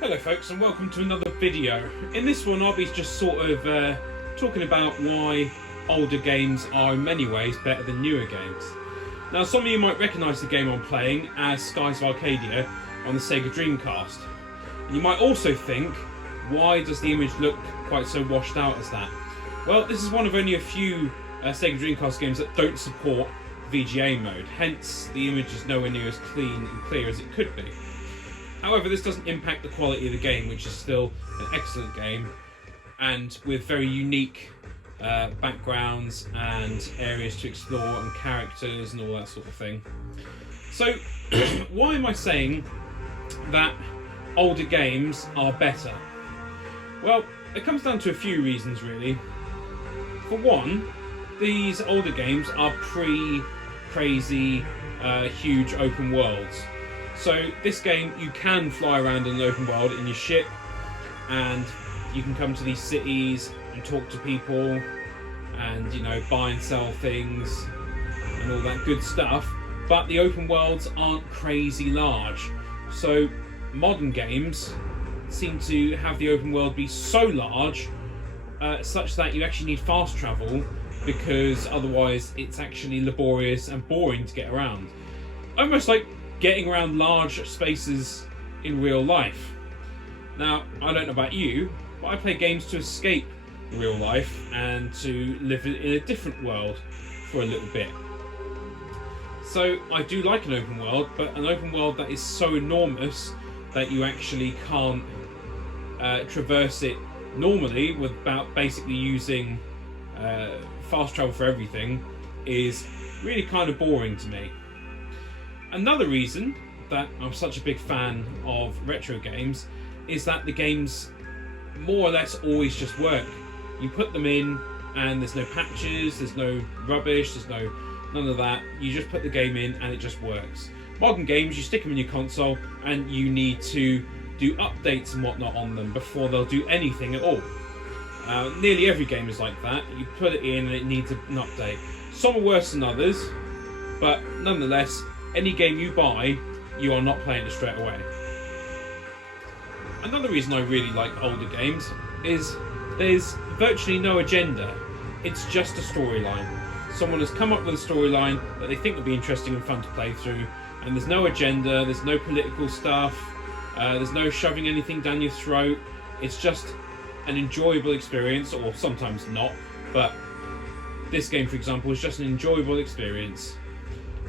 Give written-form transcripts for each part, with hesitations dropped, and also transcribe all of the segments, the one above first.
Hello folks, and welcome to another video. In this one I'll be just sort of talking about why older games are in many ways better than newer games. Now some of you might recognise the game I'm playing as Skies of Arcadia on the Sega Dreamcast. And you might also think, why does the image look quite so washed out as that? Well, this is one of only a few Sega Dreamcast games that don't support VGA mode, hence the image is nowhere near as clean and clear as it could be. However, this doesn't impact the quality of the game, which is still an excellent game, and with very unique backgrounds and areas to explore and characters and all that sort of thing. So, why am I saying that older games are better? Well, it comes down to a few reasons really. For one, these older games are pre-crazy, huge open worlds. So this game, you can fly around in an open world in your ship, and you can come to these cities and talk to people, and buy and sell things and all that good stuff. But the open worlds aren't crazy large. So modern games seem to have the open world be so large, such that you actually need fast travel, because otherwise it's actually laborious and boring to get around. Almost like getting around large spaces in real life. Now, I don't know about you, but I play games to escape real life and to live in a different world for a little bit. So I do like an open world, but an open world that is so enormous that you actually can't traverse it normally without basically using fast travel for everything is really kind of boring to me. Another reason that I'm such a big fan of retro games is that the games more or less always just work. You put them in and there's no patches, there's no rubbish, there's none of that. You just put the game in and it just works. Modern games, you stick them in your console and you need to do updates and whatnot on them before they'll do anything at all. Nearly every game is like that. You put it in and it needs an update. Some are worse than others, but nonetheless, any game you buy, you are not playing it straight away. Another reason I really like older games is there's virtually no agenda. It's just a storyline. Someone has come up with a storyline that they think would be interesting and fun to play through, and there's no agenda, there's no political stuff, there's no shoving anything down your throat. It's just an enjoyable experience, or sometimes not, but this game, for example, is just an enjoyable experience.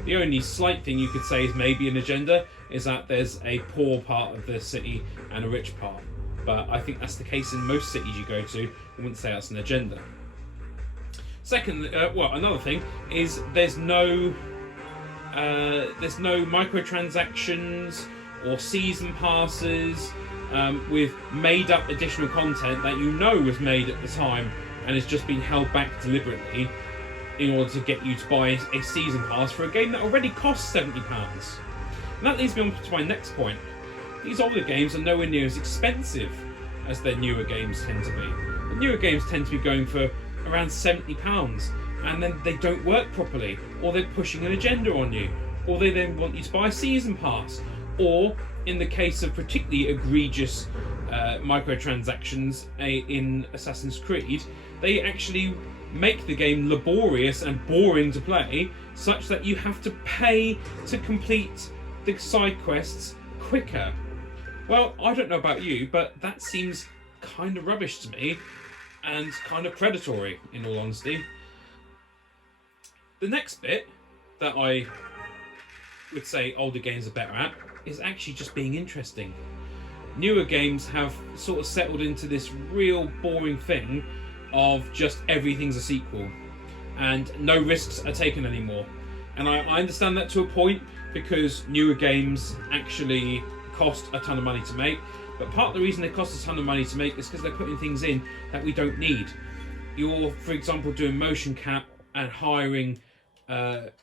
The only slight thing you could say is maybe an agenda is that there's a poor part of the city and a rich part. But I think that's the case in most cities you go to. I wouldn't say that's an agenda. Second, another thing is there's no microtransactions or season passes with made-up additional content that was made at the time and has just been held back deliberately in order to get you to buy a season pass for a game that already costs £70. And that leads me on to my next point. These older games are nowhere near as expensive as their newer games tend to be. The newer games tend to be going for around £70, and then they don't work properly, or they're pushing an agenda on you, or they then want you to buy a season pass, or in the case of particularly egregious microtransactions in Assassin's Creed, they actually make the game laborious and boring to play, such that you have to pay to complete the side quests quicker. Well, I don't know about you, but that seems kind of rubbish to me, and kind of predatory, in all honesty. The next bit that I would say older games are better at is actually just being interesting. Newer games have sort of settled into this real boring thing of just everything's a sequel and no risks are taken anymore. And I understand that to a point, because newer games actually cost a ton of money to make, but part of the reason they cost a ton of money to make is because they're putting things in that we don't need. You're, for example, doing motion cap and hiring proper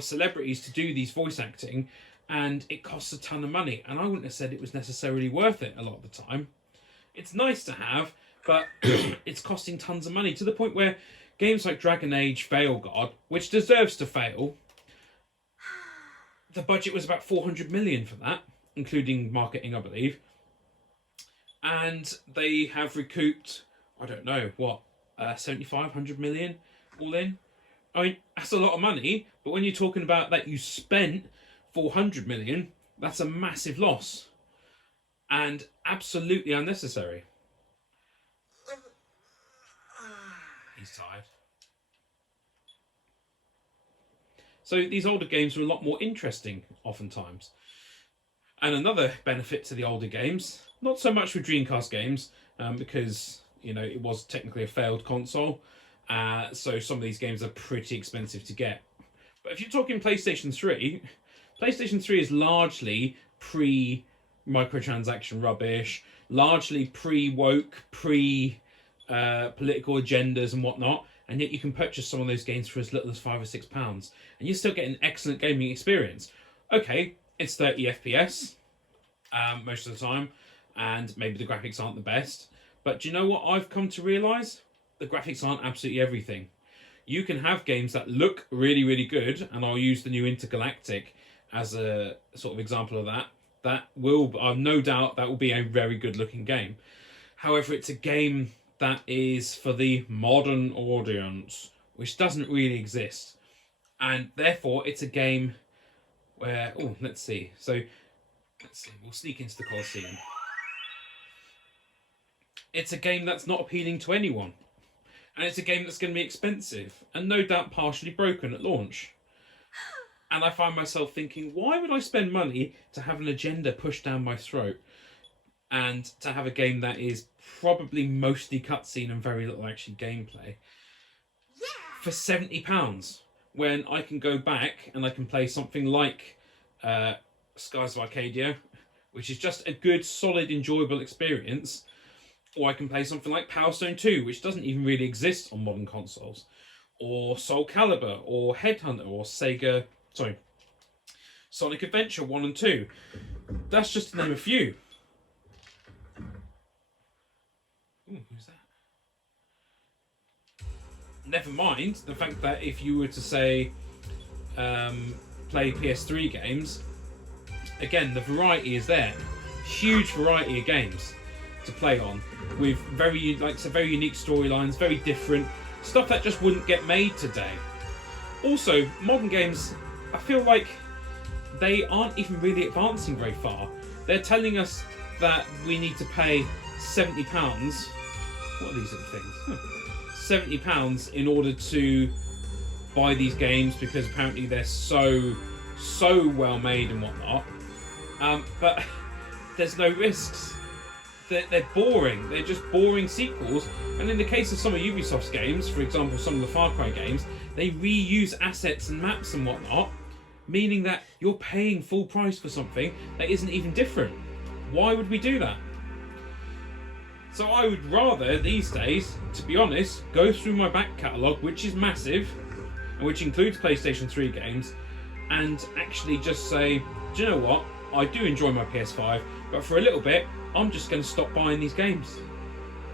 celebrities to do these voice acting, and it costs a ton of money, and I wouldn't have said it was necessarily worth it a lot of the time. It's nice to have, but it's costing tons of money, to the point where games like Dragon Age Fail God, which deserves to fail, the budget was about 400 million for that. including marketing, I believe. And they have recouped, I don't know, what, 75, 100 million all in? I mean, that's a lot of money, but when you're talking about that you spent 400 million, that's a massive loss. And absolutely unnecessary. He's tired. So these older games were a lot more interesting, oftentimes. And another benefit to the older games, not so much with Dreamcast games, because, you know, it was technically a failed console, so some of these games are pretty expensive to get. But if you're talking PlayStation 3, PlayStation 3 is largely pre-microtransaction rubbish, largely pre-woke, pre-political agendas and whatnot, and yet you can purchase some of those games for as little as £5 or £6, and you still get an excellent gaming experience. Okay, it's 30 FPS most of the time, and maybe the graphics aren't the best, but do you know what I've come to realise? The graphics aren't absolutely everything. You can have games that look really, really good, and I'll use the new Intergalactic as a sort of example of that. That will, I've no doubt, that will be a very good looking game. However, it's a game that is for the modern audience, which doesn't really exist. And therefore, it's a game where, oh, let's see. So, let's see, we'll sneak into the Colosseum. It's a game that's not appealing to anyone. And it's a game that's going to be expensive, and no doubt partially broken at launch. And I find myself thinking, why would I spend money to have an agenda pushed down my throat, and to have a game that is probably mostly cutscene and very little actually gameplay for £70, when I can go back and I can play something like Skies of Arcadia, which is just a good, solid, enjoyable experience, or I can play something like Power Stone 2, which doesn't even really exist on modern consoles, or Soul Calibur, or Headhunter, or Sonic Adventure 1 and 2. That's just to name a few. Ooh, who's that? Never mind the fact that if you were to say play PS3 games, again, the variety is there. Huge variety of games to play on, with very unique storylines, very different stuff that just wouldn't get made today. Also, modern games, I feel like they aren't even really advancing very far. They're telling us that we need to pay £70. What are these little things? £70 in order to buy these games, because apparently they're so well made and whatnot. But there's no risks. They're boring. They're just boring sequels. And in the case of some of Ubisoft's games, for example, some of the Far Cry games, they reuse assets and maps and whatnot, meaning that you're paying full price for something that isn't even different. Why would we do that? So I would rather, these days, to be honest, go through my back catalogue, which is massive, and which includes PlayStation 3 games, and actually just say, do you know what? I do enjoy my PS5, but for a little bit, I'm just going to stop buying these games.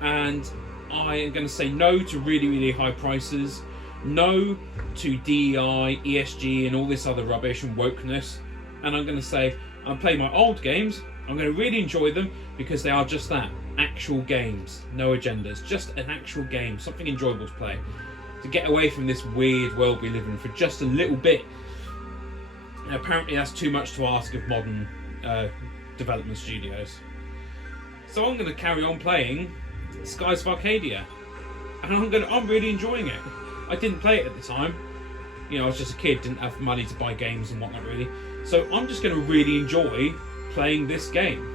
And I am going to say no to really, really high prices, no to DEI, ESG, and all this other rubbish and wokeness. And I'm going to say, I'll play my old games, I'm going to really enjoy them, because they are just that. Actual games, no agendas, just an actual game, something enjoyable to play, to get away from this weird world we live in for just a little bit. And apparently that's too much to ask of modern development studios. So I'm going to carry on playing Skies of Arcadia, and I'm really enjoying it. I didn't play it at the time, you know, I was just a kid, didn't have money to buy games and whatnot really, so I'm just going to really enjoy playing this game.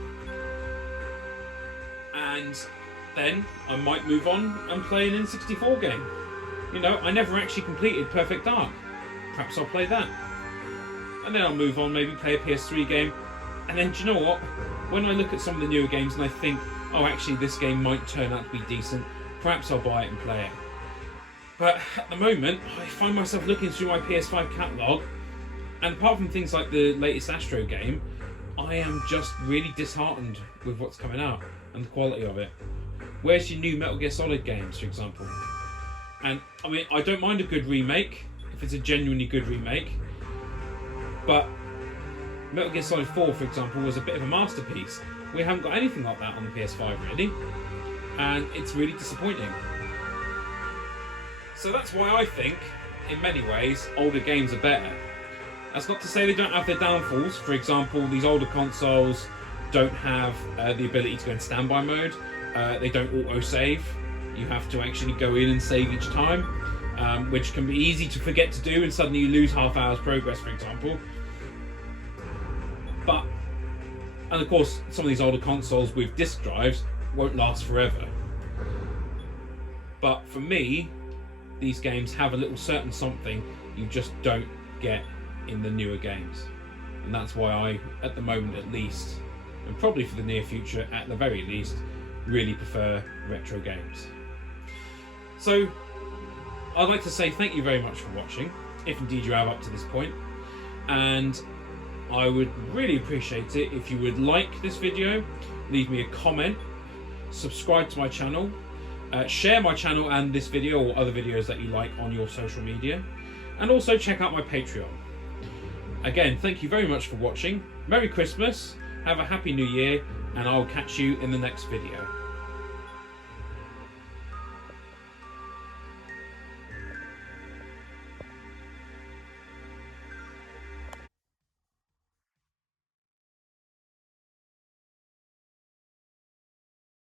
And then I might move on and play an N64 game. You know, I never actually completed Perfect Dark. Perhaps I'll play that. And then I'll move on, maybe play a PS3 game. And then, do you know what? When I look at some of the newer games and I think, oh, actually this game might turn out to be decent, perhaps I'll buy it and play it. But at the moment, I find myself looking through my PS5 catalogue, and apart from things like the latest Astro game, I am just really disheartened with what's coming out and the quality of it. Where's your new Metal Gear Solid games, for example? And I mean, I don't mind a good remake if it's a genuinely good remake, but Metal Gear Solid 4, for example, was a bit of a masterpiece. We haven't got anything like that on the PS5 really, and it's really disappointing. So that's why I think, in many ways, older games are better. That's not to say they don't have their downfalls. For example, these older consoles don't have the ability to go in standby mode. They don't auto-save. You have to actually go in and save each time, which can be easy to forget to do, and suddenly you lose half hour's progress, for example. And of course, some of these older consoles with disk drives won't last forever. But for me, these games have a little certain something you just don't get in the newer games. And that's why I, at the moment at least, and probably for the near future at the very least, really prefer retro games. So, I'd like to say thank you very much for watching, if indeed you have up to this point. And I would really appreciate it if you would like this video, leave me a comment, subscribe to my channel, share my channel and this video or other videos that you like on your social media, and also check out my Patreon. Again, thank you very much for watching. Merry Christmas, have a happy New Year, and I'll catch you in the next video.